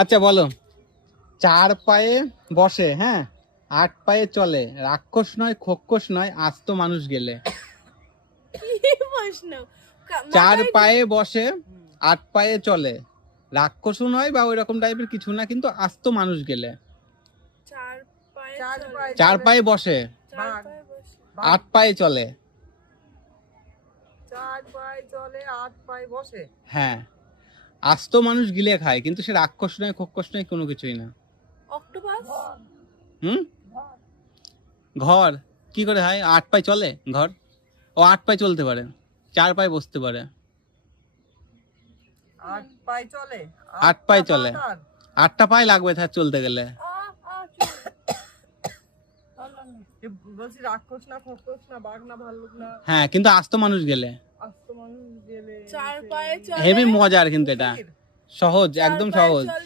আচ্ছা বলো, 4 পায়ে বসে, হ্যাঁ, 8 পায়ে চলে, রাক্ষস নয়, খোক্ষস নয়, আস্ত মানুষ গেলে। কি প্রশ্ন? 4 পায়ে বসে, 8 পায়ে চলে, রাক্ষসও নয় বা ওই রকম টাইপের কিছু না, কিন্তু আস্ত মানুষ গেলে। 4 পায়ে বসে, 8 পায়ে চলে। 4 পায়ে চলে, 8 পায়ে বসে। হ্যাঁ, আস্ত মানুষ গিলে খায়, কিন্তু সে রাক্ষস নয়, খোক্ষস নয়, কোনো কিছুই না। অক্টোপাস। হুম, ঘর কি করে হয়? 8 পায়ে চলে ঘর? ও 8 পায়ে চলতে পারে, 4 পায়ে বসতে পারে। 8 পায়ে চলে, 8 পায়ে চলে, 8টা পায়ে লাগবে তার চলতে গেলে। বলছি রাক্ষস না, খোক্ষস না, বাঘ না, ভাল্লুক না, হ্যাঁ, কিন্তু আস্ত মানুষ গেলে। আস্ত মানুষ গেলে 4 পায়ে চলে। হেভি মজার, কিন্তু এটা সহজ, একদম সহজ।